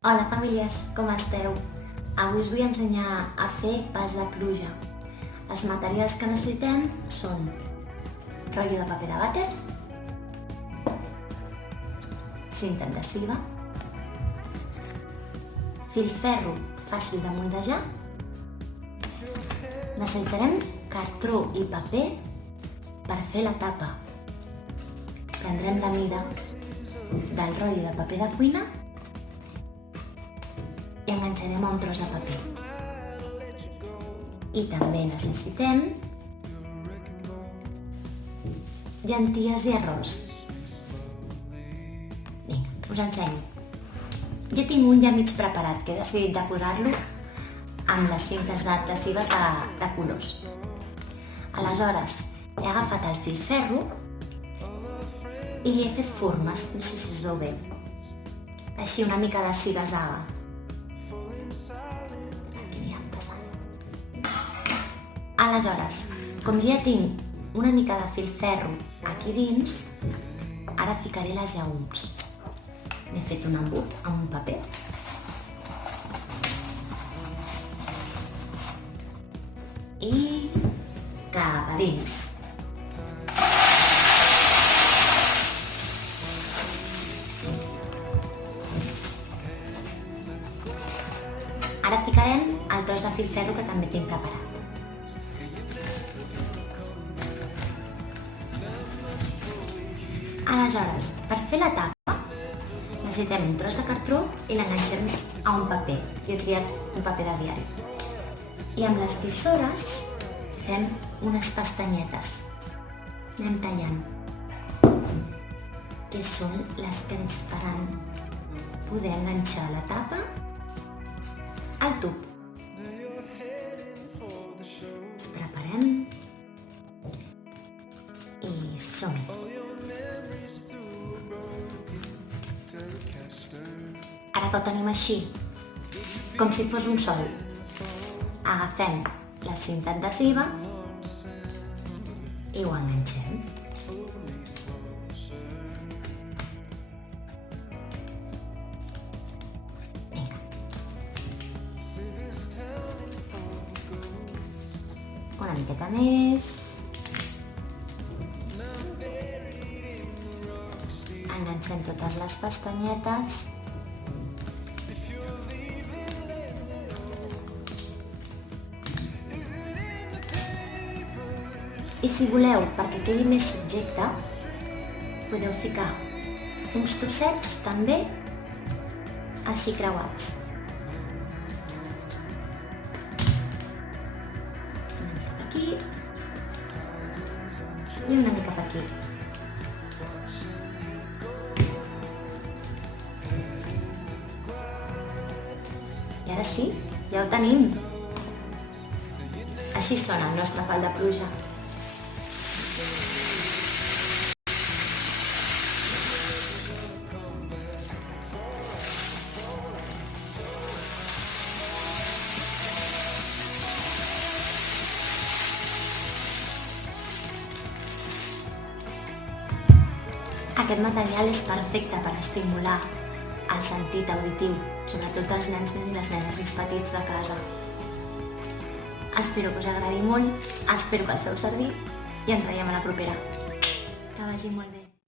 Hola famílies, com esteu? Avui us vull ensenyar a fer pas de pluja. Els materials que necessitem són rotllo de paper de vàter, cinta adhesiva, filferro fàcil de moldejar, necessitarem cartró i paper per fer la tapa. Prendrem la mida del rotllo de paper de cuina i enganxarem a un tros de paper. I també necessitem llenties i arròs. Vinga, us ensenyo. Jo tinc un ja mig preparat, que he decidit decorar-lo amb les cintes adhesives de colors. Aleshores, he agafat el filferro i li he fet formes, no sé si es veu bé. Així una mica de ziga-zaga. Aleshores, com jo ja tinc una mica de filferro aquí dins, ara ficaré les llauns. M'he fet un embut amb un paper. I cap a dins. Ara ficarem el tros de filferro que també tinc preparat. Aleshores, per fer la tapa, necessitem un tros de cartró i l'enganxem a un paper. Jo he triat un paper de diari. I amb les tisores fem unes pestanyetes. Anem tallant, que són les que ens faran poder enganxar la tapa al tub. Ens preparem i som-hi. Ara que ho tenim així, com si fos un sol, agafem la cinta adhesiva i ho enganxem. Vinga. Una miqueta més. Enganxem totes les pestanyetes. I si voleu, perquè quedi més subjecte, podeu ficar uns trossets també així creuats. Una mica per aquí i una mica per aquí. I ara sí, ja ho tenim. Així sona el nostre pal de pluja. Aquest material és perfecte per estimular el sentit auditiu, sobretot dels nens i les nenes més petits de casa. Espero que us agradi molt, espero que el feu servir i ens veiem a la propera. Que vagi molt bé.